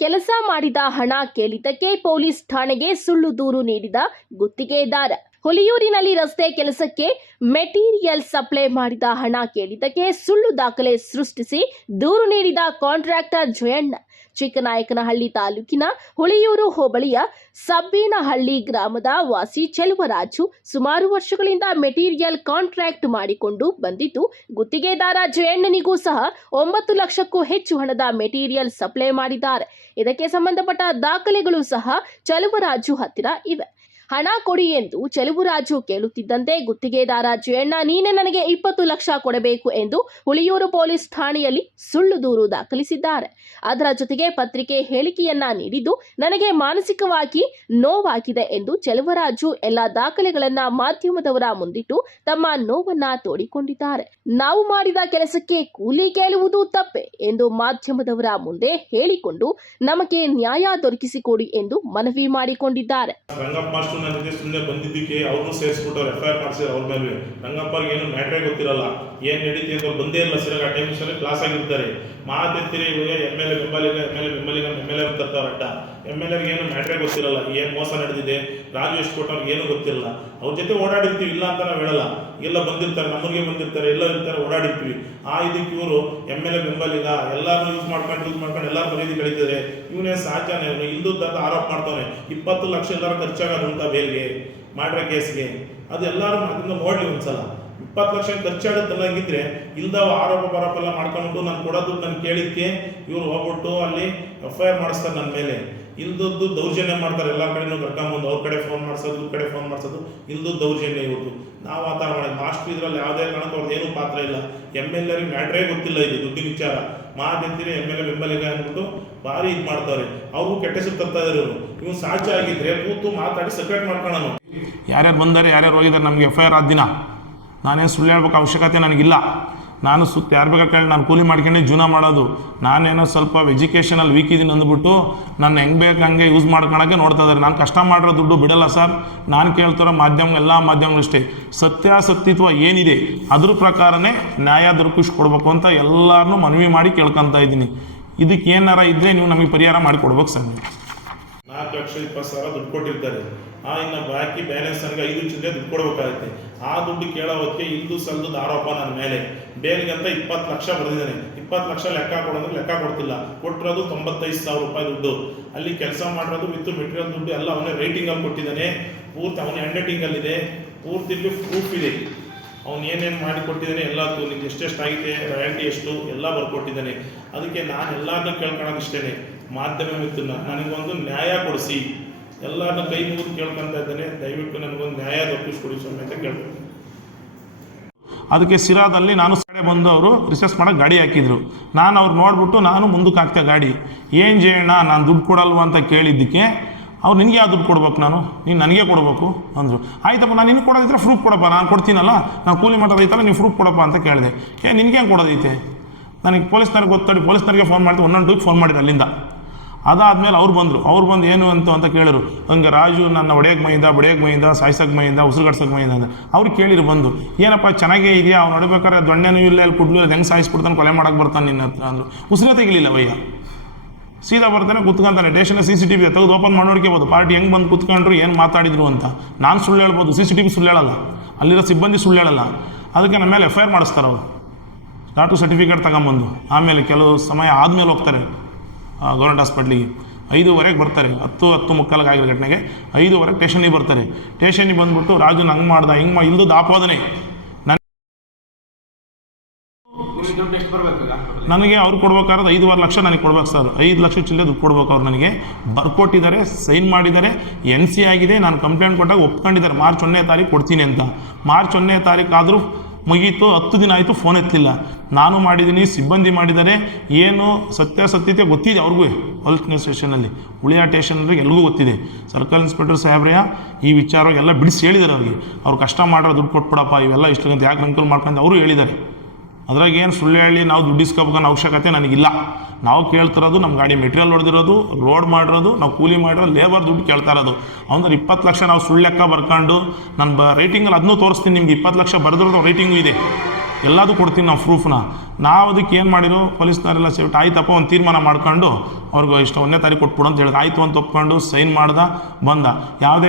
ಕೆಲಸ ಮಾಡಿದ ಹಣ ಕೇಳಿದ್ದಕ್ಕೆ ಪೊಲೀಸ್ ಠಾಣೆಗೆ ಸುಳ್ಳು ದೂರು ನೀಡಿದ ಗುತ್ತಿಗೆದಾರ. ಹುಲಿಯೂರಿನಲ್ಲಿ ರಸ್ತೆ ಕೆಲಸಕ್ಕೆ ಮೆಟೀರಿಯಲ್ ಸಪ್ಲೈ ಮಾಡಿದ ಹಣ ಕೇಳಿದ್ದಕ್ಕೆ ಸುಳ್ಳು ದಾಖಲೆ ಸೃಷ್ಟಿಸಿ ದೂರು ನೀಡಿದ ಕಾಂಟ್ರಾಕ್ಟರ್ ಜಯಣ್ಣ. ಚಿಕ್ಕನಾಯಕನಹಳ್ಳಿ ತಾಲೂಕಿನ ಹುಲಿಯೂರು ಹೋಬಳಿಯ ಸಬ್ಬೇನಹಳ್ಳಿ ಗ್ರಾಮದ ವಾಸಿ ಚೆಲುವರಾಜು ಸುಮಾರು ವರ್ಷಗಳಿಂದ ಮೆಟೀರಿಯಲ್ ಕಾಂಟ್ರಾಕ್ಟ್ ಮಾಡಿಕೊಂಡು ಬಂದಿದ್ದು, ಗುತ್ತಿಗೆದಾರ ಜಯಣ್ಣನಿಗೂ ಸಹ 9 ಲಕ್ಷಕ್ಕೂ ಹೆಚ್ಚು ಹಣದ ಮೆಟೀರಿಯಲ್ ಸಪ್ಲೈ ಮಾಡಿದ್ದಾರೆ. ಇದಕ್ಕೆ ಸಂಬಂಧಪಟ್ಟ ದಾಖಲೆಗಳು ಸಹ ಚೆಲುವರಾಜು ಹತ್ತಿರ ಇವೆ. ಹಣ ಕೊಡಿ ಎಂದು ಚೆಲುವರಾಜು ಕೇಳುತ್ತಿದ್ದಂತೆ ಗುತ್ತಿಗೆದಾರ ಜಯಣ್ಣ ನೀನೇ ನನಗೆ 20 ಲಕ್ಷ ಕೊಡಬೇಕು ಎಂದು ಹುಲಿಯೂರು ಪೊಲೀಸ್ ಠಾಣೆಯಲ್ಲಿ ಸುಳ್ಳು ದೂರು ದಾಖಲಿಸಿದ್ದಾರೆ. ಅದರ ಜೊತೆಗೆ ಪತ್ರಿಕೆ ಹೇಳಿಕೆಯನ್ನ ನೀಡಿದ್ದು, ನನಗೆ ಮಾನಸಿಕವಾಗಿ ನೋವಾಗಿದೆ ಎಂದು ಚೆಲುವರಾಜು ಎಲ್ಲ ದಾಖಲೆಗಳನ್ನ ಮಾಧ್ಯಮದವರ ಮುಂದಿಟ್ಟು ತಮ್ಮ ನೋವನ್ನ ತೋಡಿಕೊಂಡಿದ್ದಾರೆ. ನಾವು ಮಾಡಿದ ಕೆಲಸಕ್ಕೆ ಕೂಲಿ ಕೇಳುವುದು ತಪ್ಪೆ ಎಂದು ಮಾಧ್ಯಮದವರ ಮುಂದೆ ಹೇಳಿಕೊಂಡು ನಮಗೆ ನ್ಯಾಯ ದೊರಕಿಸಿಕೊಡಿ ಎಂದು ಮನವಿ ಮಾಡಿಕೊಂಡಿದ್ದಾರೆ. ನನಗೆ ಸುಮ್ಮನೆ ಬಂದಿದ್ದಕ್ಕೆ ಅವ್ರನ್ನೂ ಸೇರಿಸ್ಬಿಟ್ಟು FIR ಮಾಡಿಸಿದ್ರು ಅವ್ರ ಮೇಲೆ. ರಂಗಪ್ಪಗೆ ಏನು ಮ್ಯಾಟ್ರೇ ಗೊತ್ತಿರಲ್ಲ, ಏನು ನಡೀತಿ ಅಂತ ಬಂದೇ ಇಲ್ಲ. ಸರಿಯಾಗಿ ಆ ಟೈಮ್ಸಲ್ಲಿ ಕ್ಲಾಸ್ ಆಗಿರ್ತಾರೆ. ಮಾತೆತ್ತಿರಿ MLA ಬೆಂಬಲಿಗ ಬರ್ತಾರೆ ಅಡ್ಡ. MLAಗೆ ಏನು ಮ್ಯಾಟ್ರೇ ಗೊತ್ತಿರಲ್ಲ, ಏನು ಮೋಸ ನಡೆದಿದೆ, ರಾಜು ಎಷ್ಟು ಕೊಟ್ಟವ್ರಿಗೆ ಏನೂ ಗೊತ್ತಿರಲ್ಲ. ಅವ್ರ ಜೊತೆ ಓಡಾಡಿರ್ತೀವಿ, ಇಲ್ಲ ಅಂತ ನಾವು ಹೇಳಲ್ಲ. ಎಲ್ಲ ಬಂದಿರ್ತಾರೆ, ನಮ್ಮೂರಿಗೆ ಬಂದಿರ್ತಾರೆ, ಎಲ್ಲ ಇರ್ತಾರೆ, ಓಡಾಡಿರ್ತೀವಿ. ಇದಕ್ಕೆ ಇವರು MLA ಬೆಂಬಲಿಗ ಎಲ್ಲರೂ ಯೂಸ್ ಮಾಡ್ಕೊಂಡು ಎಲ್ಲರೂ ಮರ್ಯಾದೆ ಕಳೀತಿದ್ದಾರೆ. ಇವನೇ ಸಾಚಾನೆ, ಇವನು ಇಲ್ದುದ್ದಂತ ಆರೋಪ ಮಾಡ್ತಾನೆ. 20 ಲಕ್ಷ ಎಲ್ಲರೂ ಖರ್ಚಾಗೋದಂತ ಬೇಲ್ಗೆ ಮಾಡ್ರೆ ಕೇಸ್ಗೆ. ಅದು ಎಲ್ಲರೂ ಅದನ್ನ ನೋಡ್ಲಿ ಒಂದ್ಸಲ. 20 ಲಕ್ಷ ಖರ್ಚಾಗುತ್ತಲ್ಲಾಗಿದ್ರೆ ಇಲ್ದಾವ ಆರೋಪ ಬರೋಪ ಎಲ್ಲ ಮಾಡ್ಕೊಂಡು ನಾನು ಕೊಡೋದು ನಾನು ಕೇಳಿದ್ಕೆ ಇವ್ರು ಹೋಗ್ಬಿಟ್ಟು ಅಲ್ಲಿ FIR ಮಾಡಿಸ್ತಾರೆ ನನ್ನ ಮೇಲೆ. ಇಲ್ದದ್ದು ದೌರ್ಜನ್ಯ ಮಾಡ್ತಾರೆ. ಎಲ್ಲ ಕಡೆನೂ ಕರ್ಕೊಂಬಂದು ಅವ್ರ ಕಡೆ ಫೋನ್ ಮಾಡಿಸೋದು, ಇವ್ರ ಕಡೆ ಫೋನ್ ಮಾಡಿಸೋದು, ಇಲ್ದು ದೌರ್ಜನ್ಯ ಇವತ್ತು. ನಾವು ಆ ಥರ ಮಾಡೋದು ಮಾಸ್ಟರ್ ಇದ್ರಲ್ಲಿ ಯಾವುದೇ ಕಾರಣಕ್ಕೂ ಅವ್ರದ್ದು ಏನೂ ಪಾತ್ರ ಇಲ್ಲ. MLA ಮ್ಯಾಟ್ರೇ ಗೊತ್ತಿಲ್ಲ, ಇದು ದುಡ್ಡಿನ ವಿಚಾರ. ಮಾತೆಂತೀನಿ MLA ಬೆಂಬಲಿಗ ಅಂದ್ಬಿಟ್ಟು ಭಾರಿ ಇದು ಮಾಡ್ತಾರೆ. ಅವ್ರಿಗೂ ಕೆಟ್ಟ ಹೆಸರು ತರ್ತಾ ಇದ್ದಾರೆ ಇವರು. ಇವ್ನು ಸಾಚಿ ಆಗಿದ್ರೆ ಕೂತು ಮಾತಾಡಿ ಸೆಕ್ರೆಟ್ ಮಾಡ್ಕೊಳ್ಳೋಣ. ಯಾರ್ಯಾರು ಬಂದಾರೆ, ಯಾರ್ಯಾರು ಹೋಗಿದ್ದಾರೆ, ನಮಗೆ FIR ಆದ ದಿನ ನಾನೇನು ಸುಳ್ಳು ಹೇಳ್ಬೇಕು ಅವಶ್ಯಕತೆ ನನಗಿಲ್ಲ. ನಾನು ಯಾರು ಬೇಕಾದ್ರೆ ಕೇಳಿ ನಾನು ಕೂಲಿ ಮಾಡ್ಕೊಂಡೆ ಜೀವನ ಮಾಡೋದು. ನಾನೇನೋ ಸ್ವಲ್ಪ ಎಜುಕೇಷನಲ್ಲಿ ವೀಕ್ ಇದ್ದೀನಿ ಅಂದ್ಬಿಟ್ಟು ನಾನು ಹೆಂಗೆ ಬೇಕು ಹಂಗೆ ಯೂಸ್ ಮಾಡ್ಕೊಳಕ್ಕೆ ನೋಡ್ತಾ ಇದ್ದಾರೆ. ನಾನು ಕಷ್ಟ ಮಾಡಿರೋ ದುಡ್ಡು ಬಿಡಲ್ಲ ಸರ್. ನಾನು ಕೇಳ್ತಿರೋ ಎಲ್ಲ ಮಾಧ್ಯಮಗಳು ಅಷ್ಟೇ, ಸತ್ಯಾಸತ್ಯತ್ವ ಏನಿದೆ ಅದ್ರ ಪ್ರಕಾರನೇ ನ್ಯಾಯ ದೊರಕಿಸ್ಕೊಡ್ಬೇಕು ಅಂತ ಎಲ್ಲರನ್ನೂ ಮನವಿ ಮಾಡಿ ಕೇಳ್ಕೊತಾ ಇದ್ದೀನಿ. ಇದಕ್ಕೆ ಏನಾರ ಇದ್ದರೆ ನೀವು ನಮಗೆ ಪರಿಹಾರ ಮಾಡಿಕೊಡ್ಬೇಕು ಸರ್. 4,20,000 ದುಡ್ಡು ಕೊಟ್ಟಿರ್ತಾರೆ. ಇನ್ನು ಬಾಕಿ ಬ್ಯಾಲೆನ್ಸ್ ನನಗೆ 5 ಚಿಲ್ಲರೆ ದುಡ್ಡು ಕೊಡಬೇಕಾಗುತ್ತೆ. ಆ ದುಡ್ಡು ಕೇಳೋ ಹೊತ್ತಿಗೆ ಇಲ್ದು ಸಲ್ದು ಆರೋಪ ನನ್ನ ಮೇಲೆ. ಬೇಲ್ಗಂತ 20 ಲಕ್ಷ ಬರೆದಿದ್ದಾನೆ. 20 ಲಕ್ಷ ಲೆಕ್ಕ ಕೊಡೋದ್ರೆ ಲೆಕ್ಕ ಕೊಡ್ತಿಲ್ಲ. ಕೊಟ್ಟಿರೋದು 95,000 ರೂಪಾಯಿ ದುಡ್ಡು. ಅಲ್ಲಿ ಕೆಲಸ ಮಾಡಿರೋದು ವಿತ್ ಮೆಟೀರಿಯಲ್ ದುಡ್ಡು ಎಲ್ಲ ಅವನೇ ರೈಟಿಂಗಲ್ಲಿ ಕೊಟ್ಟಿದ್ದಾನೆ. ಪೂರ್ತಿ ಅವನ ಹ್ಯಾಂಡ್ ರೈಟಿಂಗಲ್ಲಿದೆ. ಪೂರ್ತಿ ಪ್ರೂಫ್ ಇದೆ. ಅವ್ನು ಏನೇನು ಮಾಡಿ ಕೊಟ್ಟಿದ್ದಾನೆ ಎಲ್ಲದಕ್ಕೂ, ನಿಮ್ಗೆ ಎಷ್ಟೆಷ್ಟು ಆಗಿದೆ, ರಾಯಲ್ಟಿ ಎಷ್ಟು ಎಲ್ಲ ಬರ್ಕೊಟ್ಟಿದ್ದಾನೆ. ಅದಕ್ಕೆ ನಾನು ಎಲ್ಲರನ್ನೂ ಕೇಳ್ಕೊಳ್ಳೋದು ಇಷ್ಟೇ, ಮಾಧ್ಯಮ ಮಿತ್ರನ ನನಗೊಂದು ನ್ಯಾಯ ಕೊಡಿಸಿ. ಎಲ್ಲರನ್ನ ಕೈ ಮುಗಿದು ಕೇಳ್ಕೊತಾ ಇದ್ದಾನೆ. ದಯವಿಟ್ಟು ನನಗೊಂದು ನ್ಯಾಯ ದೊರಕಿಸ್ಕೊಡಿ ಸ್ವಾಮಿ ಅಂತ ಕೇಳ್ತೀನಿ. ಅದಕ್ಕೆ ಸಿರಾದಲ್ಲಿ ನಾನು ಕಡೆ ಬಂದು ಅವರು ರಿಸರ್ಚ್ ಮಾಡೋಕ್ಕೆ ಗಾಡಿ ಹಾಕಿದ್ರು. ನಾನು ಅವ್ರು ನೋಡ್ಬಿಟ್ಟು ನಾನು ಮುಂದಕ್ಕೆ ಹಾಕ್ತೆ ಗಾಡಿ. ಏನು ಜಯಣ್ಣ ನಾನು ದುಡ್ಡು ಕೊಡಲ್ವ ಅಂತ ಕೇಳಿದ್ದಕ್ಕೆ ಅವ್ರು ನಿನಗೆ ಯಾವ ದುಡ್ಡು ಕೊಡ್ಬೇಕು, ನೀನು ನನಗೆ ಕೊಡಬೇಕು ಅಂದರು. ಆಯ್ತಪ್ಪ, ನಾನು ನಿನಗೆ ಕೊಡೋದಿದ್ರೆ ಪ್ರೂಫ್ ಕೊಡಪ್ಪ, ನಾನು ಕೊಡ್ತೀನಲ್ಲ, ನಾನು ಕೂಲಿ ಮಾಡೋದೈತಲ್ಲ, ನೀವು ಪ್ರೂಫ್ ಕೊಡಪ್ಪ ಅಂತ ಕೇಳಿದೆ. ನಿನಗೆ ಹೆಂಗೆ ಕೊಡೋದೈತೆ, ನನಗೆ ಪೊಲೀಸ್ನವ್ರಿಗೆ ಗೊತ್ತಾಡಿ ಪೊಲೀಸ್ನವ್ರಿಗೆ ಫೋನ್ ಮಾಡ್ತೀವಿ. 112ಗೆ ಫೋನ್ ಮಾಡಿದ್ರು ಅಲ್ಲಿಂದ. ಅದಾದಮೇಲೆ ಅವ್ರು ಬಂದು ಏನು ಅಂತ ಕೇಳಿದ್ರು. ಹಂಗೆ ರಾಜು ನನ್ನ ಒಡೆಯಕ್ಕೆ ಮೈಯಿಂದ ಸಾಯ್ಸಕ್ಕೆ ಮೈಯಿಂದ ಉಸಿರುಗಡ್ಸಕ್ಕೆ ಮೈಯಿಂದ ಅಂತ ಅವ್ರು ಕೇಳಿರು. ಬಂದು ಏನಪ್ಪ ಚೆನ್ನಾಗೇ ಇದೆಯಾ, ಅವ್ನು ನೋಡ್ಬೇಕಾದ್ರೆ ದೊಣ್ಣೆನೂ ಇಲ್ಲ, ಅಲ್ಲಿ ಕುಡ್ಲು ಹೆಂಗೆ ಸಾಯಿಸ್ಬಿಡ್ತಾನೆ, ಕೊಲೆ ಮಾಡೋಕ್ಕೆ ಬರ್ತಾನೆ ನಿನ್ನ ಹತ್ರ ಅಂದರು. ಉಸಿರೇ ತೆಗಿಲಿಲ್ಲ ಭಯ್ಯ. ಸೀದಾ ಬರ್ತಾನೆ, ಕುತ್ಕೊಂತಾನೆ. ಸ್ಟೇಷನ್ CCTV ತೆಗೆದು ಓಪನ್ ಮಾಡಿ ನೋಡ್ಕೋಬೋದು ಪಾರ್ಟಿ ಹೆಂಗೆ ಬಂದು ಕುತ್ಕೊಂಡ್ರು, ಏನು ಮಾತಾಡಿದ್ರು ಅಂತ. ನಾನು ಸುಳ್ಳು ಹೇಳ್ಬೋದು, CCTV ಸುಳ್ಳು ಹೇಳಲ್ಲ, ಅಲ್ಲಿರೋ ಸಿಬ್ಬಂದಿ ಸುಳ್ಳು ಹೇಳಲ್ಲ. ಅದಕ್ಕೆ ನಮ್ಮ ಮೇಲೆ FIR ಮಾಡಿಸ್ತಾರೆ ಅವರು. ಡಾಕ್ಟ್ರು ಸರ್ಟಿಫಿಕೇಟ್ ತಗೊಂಬಂದು ಆಮೇಲೆ ಕೆಲವು ಸಮಯ ಆದಮೇಲೆ ಹೋಗ್ತಾರೆ ಗೌರ್ಮೆಂಟ್ ಹಾಸ್ಪಿಟ್ಲಿಗೆ. 5:15 ಬರ್ತಾರೆ. 10:15 ಆಗಿರೋ ಘಟನೆಗೆ 5:15 ಸ್ಟೇಷನಿಗೆ ಬರ್ತಾರೆ. ಸ್ಟೇಷನಿಗೆ ಬಂದ್ಬಿಟ್ಟು ರಾಜು ಹಂಗೆ ಮಾಡ್ದ ಹಿಂಗೆ ಇಲ್ದು ಆಪಾದನೆ ನನಗೆ ಅವ್ರು ಕೊಡ್ಬೇಕಾದ್ರೆ 5.5 ಲಕ್ಷ ನನಗೆ ಕೊಡ್ಬೇಕು ಸರ್. 5 ಲಕ್ಷ ಚಿಲ್ಲರೆ ದುಡ್ಡು ಕೊಡ್ಬೇಕು. ಅವ್ರು ನನಗೆ ಬರ್ಕೊಟ್ಟಿದ್ದಾರೆ, ಸೈನ್ ಮಾಡಿದ್ದಾರೆ, NC ಆಗಿದೆ. ನಾನು ಕಂಪ್ಲೇಂಟ್ ಕೊಟ್ಟಾಗ ಒಪ್ಕೊಂಡಿದ್ದಾರೆ ಮಾರ್ಚ್ 1ನೇ ತಾರೀಕು ಕೊಡ್ತೀನಿ ಅಂತ. ಮಾರ್ಚ್ 1ನೇ ತಾರೀಕು ಆದರೂ ಮುಗೀತು. 10 ದಿನ ಆಯಿತು, ಫೋನ್ ಎತ್ತಲಿಲ್ಲ. ನಾನು ಮಾಡಿದ್ದೀನಿ, ಸಿಬ್ಬಂದಿ ಮಾಡಿದ್ದಾರೆ. ಏನು ಸತ್ಯಾಸತ್ಯತೆ ಗೊತ್ತಿದೆ ಅವ್ರಿಗೂ. ಹೊಲ್ತ್ ಸ್ಟೇಷನಲ್ಲಿ ಉಳಿಯಾ ಸ್ಟೇಷನ್ರಿಗೆ ಎಲ್ರಿಗೂ ಗೊತ್ತಿದೆ. ಸರ್ಕಲ್ ಇನ್ಸ್ಪೆಕ್ಟರ್ ಸಾಹೇಬ್ರೆಯ ಈ ವಿಚಾರವಾಗಿ ಎಲ್ಲ ಬಿಡಿಸಿ ಹೇಳಿದ್ದಾರೆ ಅವ್ರಿಗೆ. ಅವ್ರು ಕಷ್ಟ ಮಾಡೋ ದುಡ್ಡು ಕೊಟ್ಬಿಡಪ್ಪ, ಇವೆಲ್ಲ ಇಷ್ಟಂತ ಯಾಕೆ ಅಂಕಲ್ ಮಾಡ್ಕೊಂಡು ಅವರು ಹೇಳಿದ್ದಾರೆ. ಅದ್ರಾಗ ಏನು ಸುಳ್ಳು ಹೇಳಿ ನಾವು ದುಡ್ಡು ಇಸ್ಕೋಬೇಕನ್ನೋ ಅವಶ್ಯಕತೆ ನನಗಿಲ್ಲ. ನಾವು ಕೇಳ್ತಿರೋದು ನಮ್ಮ ಗಾಡಿ ಮೆಟೀರಿಯಲ್ ಹೊಡೆದಿರೋದು, ರೋಡ್ ಮಾಡಿರೋದು, ನಾವು ಕೂಲಿ ಮಾಡಿರೋದು, ಲೇಬರ್ ದುಡ್ಡು ಕೇಳ್ತಾ ಇರೋದು. ಅಂದ್ರೆ 20 ಲಕ್ಷ ನಾವು ಸುಳ್ಳು ಲೆಕ್ಕ ಬರ್ಕೊಂಡು ನನ್ನ ರೈಟಿಂಗಲ್ಲಿ ಅದನ್ನೂ ತೋರಿಸ್ತೀನಿ ನಿಮ್ಗೆ. 20 ಲಕ್ಷ ಬರೆದಿರೋದು ರೈಟಿಂಗು ಇದೆ, ಎಲ್ಲದೂ ಕೊಡ್ತೀನಿ ನಾವು ಪ್ರೂಫ್ನ. ನಾವು ಅದಕ್ಕೆ ಏನು ಮಾಡಿದ್ರು ಪೊಲೀಸ್ನವರೆಲ್ಲ ಸೇರಿಬಿಟ್ಟು ಆಯ್ತಪ್ಪ ಒಂದು ತೀರ್ಮಾನ ಮಾಡ್ಕೊಂಡು ಅವ್ರಿಗೆ ಇಷ್ಟು 1ನೇ ತಾರೀಕು ಕೊಟ್ಬಿಡು ಅಂತ ಹೇಳಿದ್ರು. ಆಯಿತು ಅಂತ ಒಪ್ಕೊಂಡು ಸೈನ್ ಮಾಡ್ದ ಬಂದ. ಯಾವುದೇ